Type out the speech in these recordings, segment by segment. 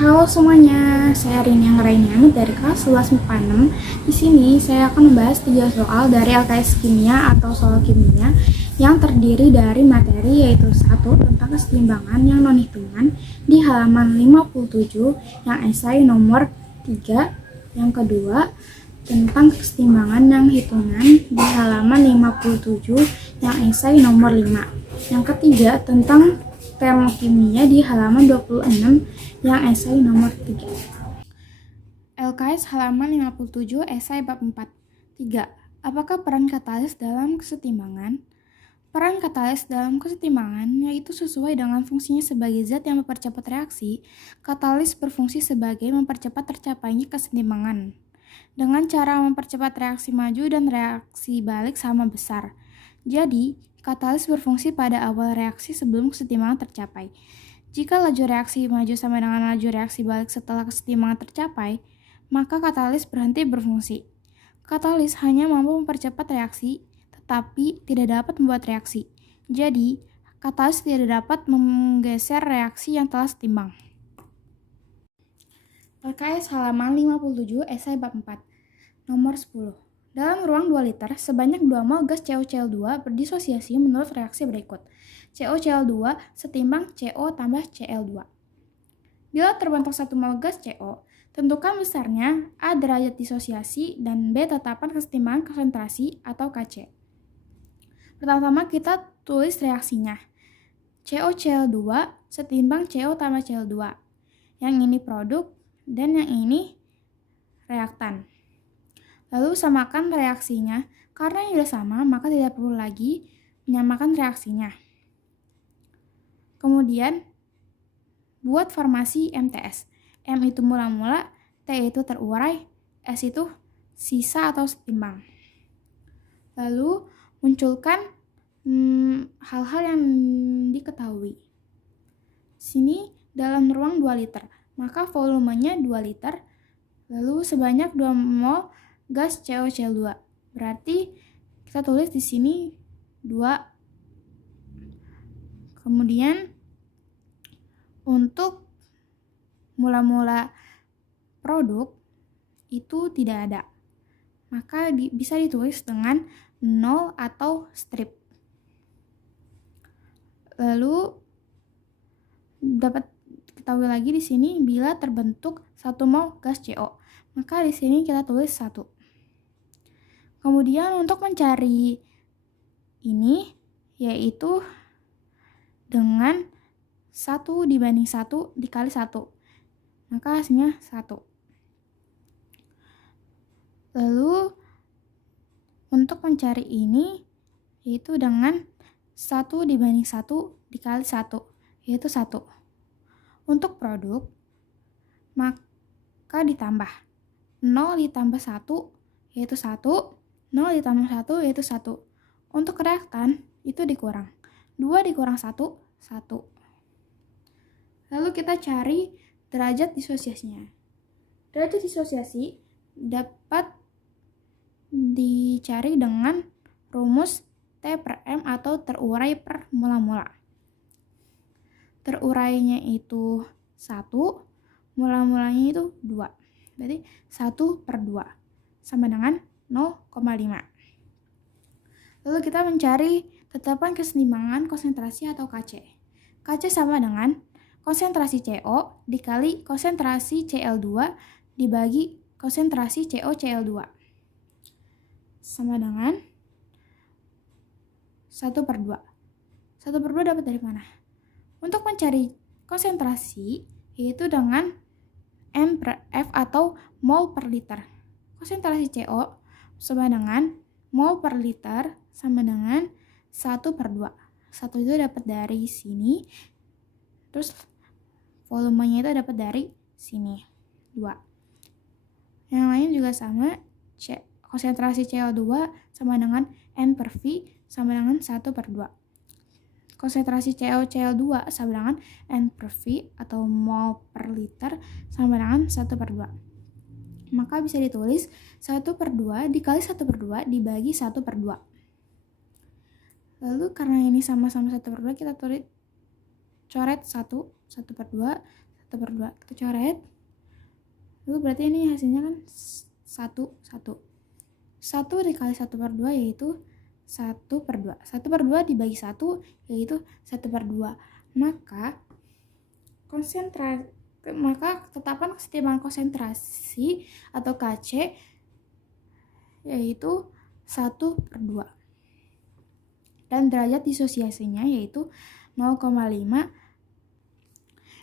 Halo semuanya, saya Rini Anggraini dari kelas 11 MIPA 6. Di sini saya akan membahas 3 soal dari LKS Kimia atau soal kimia yang terdiri dari materi yaitu 1 tentang keseimbangan yang non-hitungan di halaman 57 yang esai nomor 3, yang kedua tentang keseimbangan yang hitungan di halaman 57 yang esai nomor 5, yang ketiga tentang termokimia di halaman 26 yang esai nomor 3. LKS halaman 57 esai bab 4. 3. Apakah peran katalis dalam kesetimbangan? Peran katalis dalam kesetimbangan yaitu sesuai dengan fungsinya sebagai zat yang mempercepat reaksi. Katalis berfungsi sebagai mempercepat tercapainya kesetimbangan dengan cara mempercepat reaksi maju dan reaksi balik sama besar. Jadi, katalis berfungsi pada awal reaksi sebelum kesetimbangan tercapai. Jika laju reaksi maju sama dengan laju reaksi balik setelah kesetimbangan tercapai, maka katalis berhenti berfungsi. Katalis hanya mampu mempercepat reaksi, tetapi tidak dapat membuat reaksi. Jadi, katalis tidak dapat menggeser reaksi yang telah setimbang. LKS halaman 57 esai bab 4. Nomor 10. Dalam ruang 2 liter, sebanyak 2 mol gas CoCl2 berdisosiasi menurut reaksi berikut. CoCl2 setimbang CO tambah Cl2. Bila terbentuk 1 mol gas CO, tentukan besarnya A derajat disosiasi dan B tetapan kesetimbangan konsentrasi atau Kc. Pertama-tama kita tulis reaksinya. CoCl2 setimbang CO tambah Cl2. Yang ini produk dan yang ini reaktan. Lalu samakan reaksinya. Karena ini sudah sama, maka tidak perlu lagi menyamakan reaksinya. Kemudian, buat formasi MTS. M itu mula-mula, T itu terurai, S itu sisa atau setimbang. Lalu, munculkan hal-hal yang diketahui. Sini dalam ruang 2 liter, maka volumenya 2 liter, lalu sebanyak 2 mol gas CoCl2. Berarti kita tulis di sini 2. Kemudian untuk mula-mula produk itu tidak ada. Maka bisa ditulis dengan 0 atau strip. Lalu dapat ketahui lagi di sini bila terbentuk 1 mol gas CO. Maka di sini kita tulis 1. Kemudian untuk mencari ini yaitu dengan 1 dibanding 1 dikali 1. Maka hasilnya 1. Lalu untuk mencari ini yaitu dengan 1 dibanding 1 dikali 1 yaitu 1. Untuk produk maka ditambah 0 ditambah 1 yaitu 1. 0 ditambah 1 yaitu 1. Untuk reaktan itu dikurang. 2 dikurang 1, 1. Lalu kita cari derajat disosiasinya. Derajat disosiasi dapat dicari dengan rumus T per M atau terurai per mula-mula. Terurainya itu 1, mula-mulanya itu 2. Berarti 1 per 2 sama dengan 0,5. Lalu kita mencari tetapan keseimbangan konsentrasi atau Kc. Kc sama dengan konsentrasi CO dikali konsentrasi Cl2 dibagi konsentrasi CoCl2. Sama dengan 1 per 2. 1 per 2 dapat dari mana? Untuk mencari konsentrasi yaitu dengan M per F atau mol per liter. Konsentrasi CO sama dengan mol per liter sama dengan 1 per 2. 1 itu dapat dari sini, terus volumenya itu dapat dari sini, 2. Yang lain juga sama, konsentrasi CO2 sama dengan N per V sama dengan 1 per 2. Konsentrasi CoCl2 sama dengan N per V atau mol per liter sama dengan 1 per 2. Maka bisa ditulis 1 per 2 dikali 1 per 2 dibagi 1 per 2. Lalu karena ini sama-sama 1 per 2, kita coret 1 per 2, 1/2. Kita coret. Lalu berarti ini hasilnya kan 1, 1. 1 dikali 1/2 yaitu 1/2. 1/2 dibagi 1 yaitu 1/2. Maka ketetapan kesetimbangan konsentrasi atau Kc yaitu 1/2. Dan derajat disosiasinya yaitu 0,5.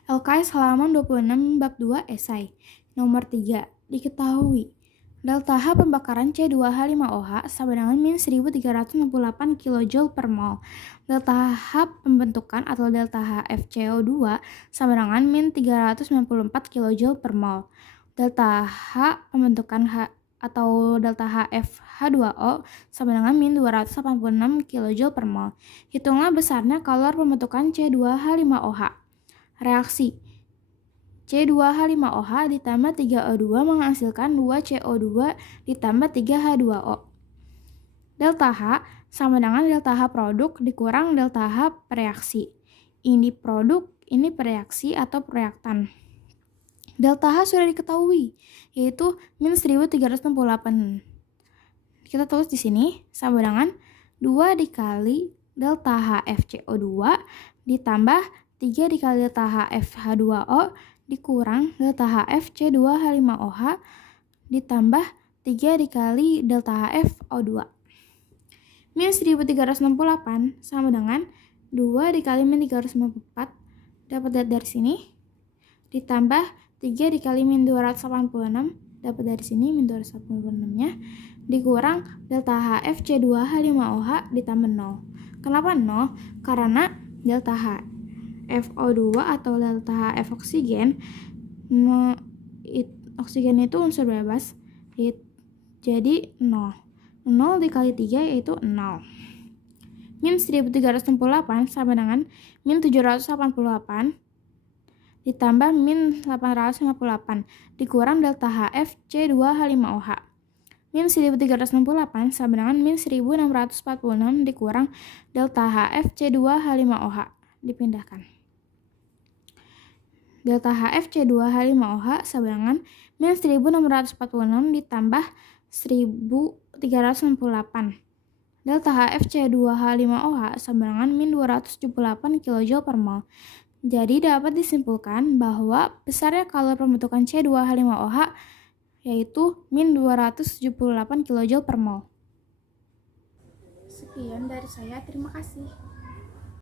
LKS halaman 26 bab 2 esai. Nomor 3. Diketahui delta H pembakaran C2H5OH sama dengan min 1368 kJ per mol. Delta H pembentukan atau delta HFCO2 sama dengan min 394 kJ per mol. Delta H pembentukan atau delta HFH2O sama dengan min 286 kJ per mol. Hitunglah besarnya kalor pembentukan C2H5OH. Reaksi C2H5OH ditambah 3O2 menghasilkan 2CO2 ditambah 3H2O. Delta H sama dengan delta H produk dikurang delta H reaksi. Ini produk, ini reaksi atau reaktan. Delta H sudah diketahui, yaitu min 1368. Kita tulis di sini sama dengan 2 dikali delta HFCO2 ditambah 3 dikali delta HFH2O dikurang delta HFC2H5OH ditambah 3 dikali delta HFO2. Min 1368 sama dengan 2 dikali min 394, dapat dari sini, ditambah 3 dikali min 286, dapat dari sini min 286-nya, dikurang delta HFC2H5OH ditambah 0. Kenapa 0? Karena delta HFO2 atau delta HF oksigen, oksigen itu unsur bebas, jadi 0. 0 dikali 3 yaitu 0. Min 1368 sama dengan min 788 ditambah min 858 dikurang delta HF C2H5OH. Min 1368 sama dengan min 1646 dikurang delta HF C2H5OH. Dipindahkan. Delta HF C2H5OH sama dengan min 1646 ditambah 1368. Delta HF C2H5OH sama dengan min 278 kJ per mol. Jadi dapat disimpulkan bahwa besarnya kalor pembentukan C2H5OH yaitu min 278 kJ per mol. Sekian dari saya, terima kasih.